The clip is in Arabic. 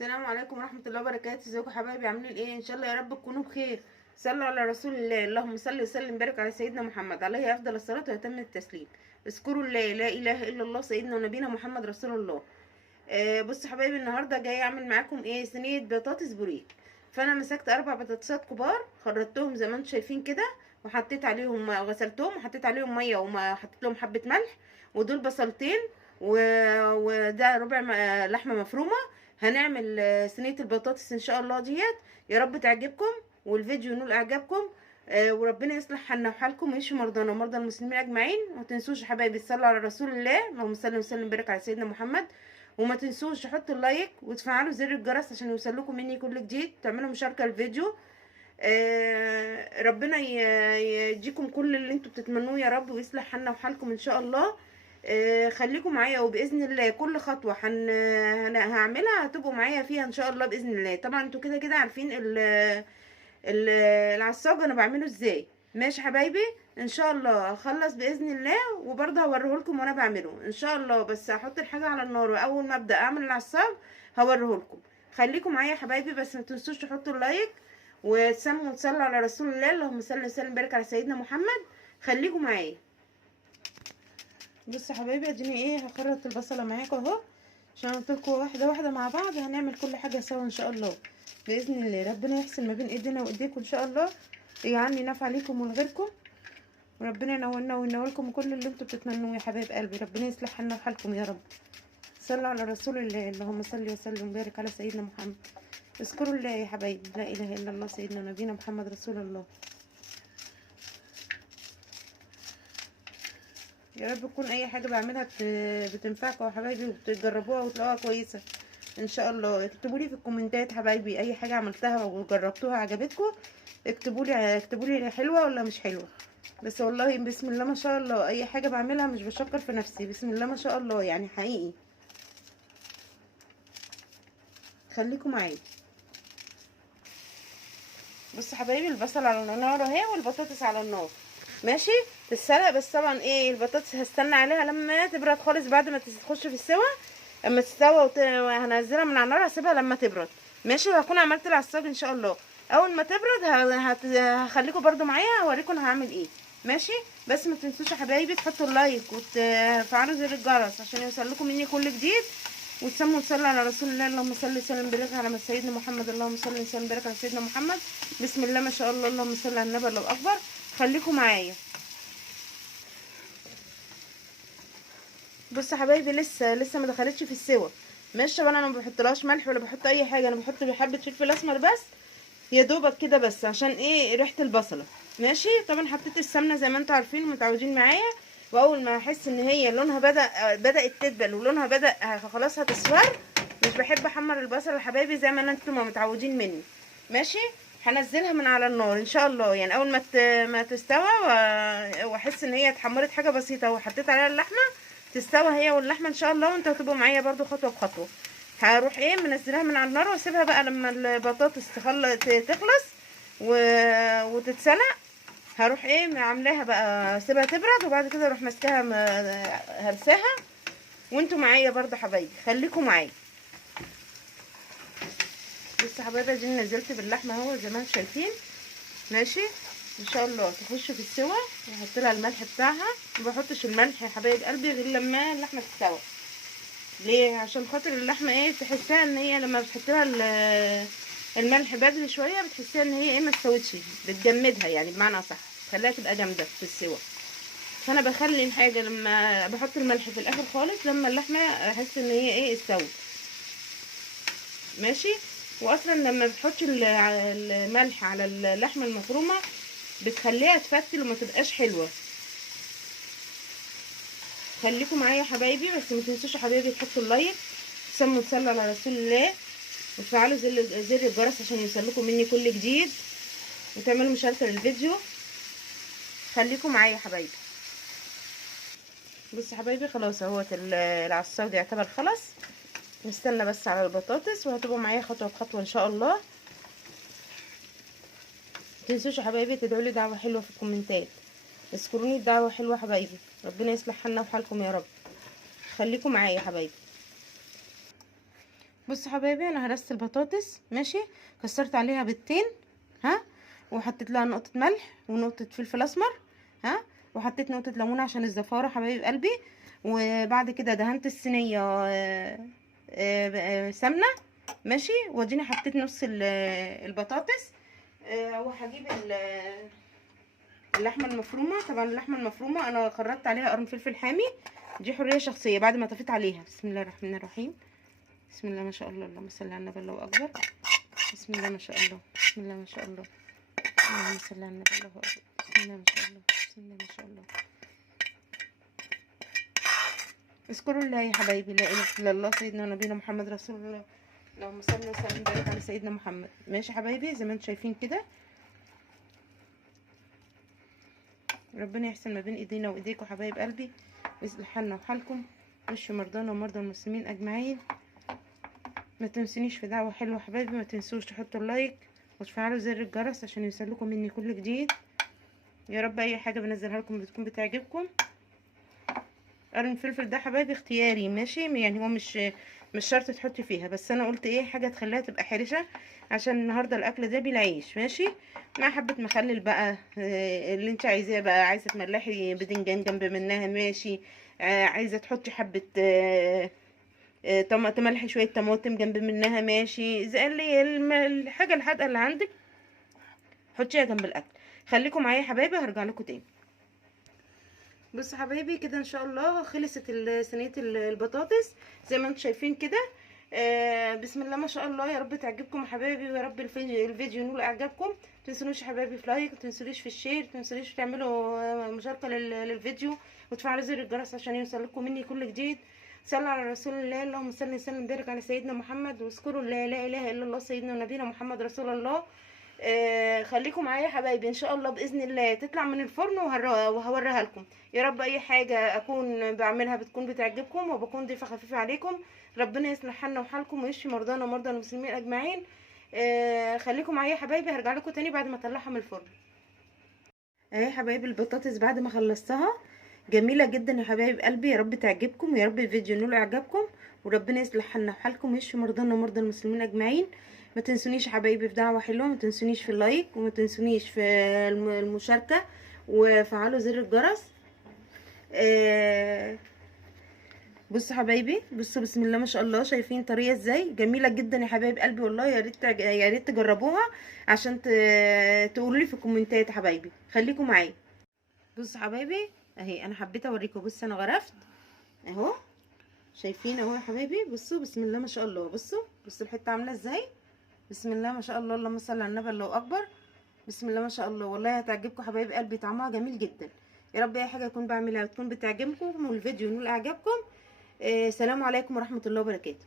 السلام عليكم ورحمة الله وبركاته. ازيكم حبايبي؟ عاملين ايه؟ ان شاء الله يا رب تكونوا بخير. صلوا على رسول الله. اللهم صل وسلم وبارك على سيدنا محمد عليه افضل الصلاة واتم التسليم. اذكروا الله، لا اله الا الله، سيدنا ونبينا محمد رسول الله. بصوا حبايبي، النهارده جاي اعمل معاكم ايه؟ صينية بطاطس بوريه. فانا مسكت 4 بطاطسات كبار، خرطتهم زي ما انتم شايفين كده، وحطيت عليهم، غسلتهم وحطيت عليهم ميه، وما حطيت لهم حبة ملح. ودول بصلتين و... وده ربع لحمة مفرومة. هنعمل صينية البطاطس ان شاء الله ديت. يا رب تعجبكم والفيديو ينول اعجابكم. وربنا يصلح حالنا وحالكم ويشفي مرضانا ومرضى المسلمين اجمعين. وما تنسوش يا حبايبي تصلوا على رسول الله، اللهم صل وسلم وبارك على سيدنا محمد. وما تنسوش تحطوا اللايك وتفعلوا زر الجرس عشان يوصلكم مني كل جديد، تعملوا مشاركة الفيديو. ربنا يديكم كل اللي انتوا بتتمنوه يا رب، ويصلح حالنا وحالكم ان شاء الله. خليكم معايا، وباذن الله كل خطوه هعملها هتبقوا معايا فيها ان شاء الله باذن الله. طبعا انتوا كده كده عارفين ال العصاج انا بعمله ازاي. ماشي حبايبي، ان شاء الله اخلص باذن الله، وبرضه هوريهولكم وانا بعمله ان شاء الله. بس هحط الحاجه على النار، واول ما ابدا اعمل العصاج هوريهولكم. خليكم معايا يا حبايبي، بس ما تنسوش تحطوا اللايك وتسموا وتصلوا على رسول الله، اللهم صل وسلم وبارك على سيدنا محمد. خليكم معايا. بصوا يا حبايبي، اديني ايه، هخرط البصله معاكم اهو، عشان قلت لكم واحده واحده مع بعض هنعمل كل حاجه سوا ان شاء الله باذن الله. ربنا يحسن ما بين ايدينا وايديكم ان شاء الله، يعني نفع عليكم ولغيركم، وربنا ينولنا وينولكم كل اللي انتم بتتمنوه يا حبايب قلبي. ربنا يصلح حالنا وحالكم يا رب. صلوا على رسول الله، اللهم صل وسلم وبارك على سيدنا محمد. اذكروا الله يا حبايبي، لا اله الا الله، سيدنا ونبينا محمد رسول الله. يا رب تكون اي حاجه بعملها بتنفعكم يا حبايبي، وبتجربوها وتلاقوها كويسه ان شاء الله. اكتبوا لي في الكومنتات حبايبي اي حاجه عملتها وجربتوها عجبتكم. اكتبوا لي حلوه ولا مش حلوه. بس والله بسم الله ما شاء الله، اي حاجه بعملها مش بشكر في نفسي، بسم الله ما شاء الله يعني حقيقي. خليكم معايا. بصوا حبايبي، البصل على النار اهي والبطاطس على النار ماشي تتسلق. بس طبعا ايه، البطاطس هستنى عليها لما تبرد خالص، بعد ما تخش في السوا. اما تستوى وهنزلها من على النار، هسيبها لما تبرد ماشي. وهكون عملت العصاج ان شاء الله. اول ما تبرد هخليكم برضو معايا اوريكم هعمل ايه ماشي. بس ما تنسوش يا حبايبي تحطوا اللايك وتفعلوا زر الجرس عشان يوصلكم مني كل جديد، وتسموا وتصلوا على رسول الله، اللهم صل وسلم وبارك على سيدنا محمد. اللهم صل وسلم وبارك على سيدنا محمد. بسم الله ما شاء الله، اللهم صل على النبي الله اكبر. خليكم معايا. بصوا يا حبايبي، لسه ما دخلتش في السوا ماشي. طبعا انا ما بحطلهاش ملح ولا بحط اي حاجه، انا بحط بحبه فلفل اسمر بس، يا دوبك كده بس عشان ايه، ريحه البصله ماشي. طبعا حطيت السمنه زي ما انتم عارفين ومتعودين معايا. واول ما احس ان هي لونها بدات تدبل ولونها خلاص هتصفر، مش بحب احمر البصل يا حبايبي زي ما انتم متعودين مني ماشي. هنزلها من على النار ان شاء الله، يعني اول ما تستوى واحس ان هي اتحمرت حاجه بسيطه وحطيت عليها اللحمه، تستوى هي واللحمه ان شاء الله، وانتوا هتبقوا معايا برضو خطوه بخطوه. هروح ايه منزلها من على النار واسيبها بقى لما البطاطس تخلص وتتسلق. هروح ايه عاملاها بقى، اسيبها تبرد وبعد كده اروح ماسكاها هرساها. وانتوا معايا برضو حبايبي، خليكم معايا. بصوا حبايبي، دي نزلت باللحمه اهو زي ما انتم شايفين ماشي. ان شاء الله تخش في السوا. واحط لها الملح بتاعها، ما بحطش الملح يا حبايب قلبي غير لما اللحمه تستوي. ليه؟ عشان خاطر اللحمه ايه، تحسها ان هي لما بتحط لها الملح بدري شويه بتحسيها ان هي ايه، ما استوتش، بتجمدها يعني بمعنى اصح، تخليها تبقى جامده في السوا. فانا بخلي الحاجه لما بحط الملح في الاخر خالص، لما اللحمه احس ان هي ايه، استوت ماشي. واصلا لما بتحطي الملح على اللحمه المفرومه بتخليها تفتل وما تبقاش حلوه. خليكم معايا يا حبايبي، بس ما تنسوش يا حبايبي تحطوا اللايك، تسموا وتصلوا على رسول الله، وتفعلوا زر الجرس عشان يوصلكم مني كل جديد، وتعملوا مشاركه للفيديو. خليكم معايا يا حبايبي. بصوا يا حبايبي، خلاص اهوت العصاج يعتبر خلص. نستنى بس على البطاطس وهتبقوا معايا خطوه بخطوه ان شاء الله. متنسوش يا حبايبي تدعوا لي دعوه حلوه في الكومنتات، اذكروني الدعوه حلوه يا حبايبي. ربنا يصلح حالنا وحالكم يا رب. خليكم معايا يا حبايبي. بصوا حبايبي انا هرست البطاطس ماشي، كسرت عليها بيضتين ها، وحطيت لها نقطه ملح ونقطه فلفل اسمر ها، وحطيت نقطه ليمون عشان الزفاره حبايب قلبي. وبعد كده دهنت الصينيه سمنه ماشي، واديني حطيت نص البطاطس. وهجيب اللحمه المفرومه. طبعا اللحمه المفرومه انا خرجت عليها قرن فلفل حامي، دي حريه شخصيه بعد ما طفيت عليها. بسم الله الرحمن الرحيم، بسم الله ما شاء الله، اللهم صل على النبي الله اكبر. بسم الله ما شاء الله، بسم الله ما شاء الله، اللهم صل على النبي الله اكبر. بسم الله ما شاء الله، بسم الله ما شاء الله. اذكروا الله يا حبايبي، لا اله الا الله سيدنا ونبينا محمد رسول الله، اللهم صل وسلم وبارك على سيدنا محمد. ماشي حبايبي زي ما انتم شايفين كده، ربنا يحسن ما بين ايدينا وايديكم حبايب قلبي، ويصلح حالنا وحالكم، ويشفي مرضانا ومرضى المسلمين اجمعين. ما تنسونيش في دعوه حلوه حبايبي، ما تنسوش تحطوا اللايك وتفعلوا زر الجرس عشان يوصلكم مني كل جديد. يا رب اي حاجه بنزلها لكم بتكون بتعجبكم. قرن الفلفل ده حبايبي اختياري ماشي، يعني هو مش شرط تحطي فيها، بس انا قلت ايه حاجه تخليها تبقى حرشه عشان النهارده الاكل ده بالعيش ماشي، مع حبه مخلل بقى اللي انت عايزاه بقى. عايزه تملحي بدنجان جنب منها ماشي، عايزه تحطي حبه تملحي شويه طماطم جنب منها ماشي، زي الحاجه الحادقه اللي عندك حطيها جنب الاكل. خليكم معايا يا حبايبي هرجع لكم تاني. بصوا حبايبي كده ان شاء الله خلصت صينيه البطاطس زي ما انتم شايفين كده. بسم الله ما شاء الله، يا رب تعجبكم يا حبايبي، ويا رب الفيديو ينول اعجابكم. متنسونوش يا حبايبي في لايك، متنسونيش في الشير، متنسونيش تعملوا مشاركه للفيديو، وتفعلوا زر الجرس عشان يوصل لكم مني كل جديد. صلوا على رسول الله، اللهم صل وسلم وبارك على سيدنا محمد، واذكروا لا اله الا الله سيدنا ونبينا محمد رسول الله. خليكم معايا يا حبايبي ان شاء الله باذن الله تطلع من الفرن وهوريها لكم. يا رب اي حاجه اكون بعملها بتكون بتعجبكم وبكون ضيفه خفيفه عليكم. ربنا يصلح حالنا وحالكم ويشفي مرضانا ومرضى المسلمين اجمعين. خليكم معايا يا حبايبي هرجع لكم تاني بعد ما اطلعها من الفرن. اهي يا حبايبي البطاطس بعد ما خلصتها جميله جدا يا حبايب قلبي، يا رب تعجبكم ويا رب الفيديو ينول اعجابكم، وربنا يصلح حالنا وحالكم ويشفي مرضانا ومرضى المسلمين اجمعين. ما تنسونيش يا حبايبي في دعوه حلوه، ما تنسونيش في اللايك، وما تنسونيش في المشاركه، وفعلوا زر الجرس. بصوا حبايبي، بصوا بسم الله ما شاء الله، شايفين طريقه ازاي جميله جدا يا حبايب قلبي. والله يا ريت تجربوها عشان تقولوا لي في الكومنتات يا حبايبي. خليكم معايا. بصوا حبايبي اهي انا حبيت اوريكم. بصوا انا غرفت اهو، شايفين اهو يا حبايبي. بصوا بسم الله ما شاء الله، بصوا الحته عامله ازاي. بسم الله ما شاء الله، اللهم صل على النبي الله اكبر. بسم الله ما شاء الله، والله هتعجبكم حبايب قلبي، طعمها جميل جدا. يا رب اي حاجه اكون بعملها وتكون بتعجبكم والفيديو ينول اعجابكم. سلام عليكم ورحمه الله وبركاته.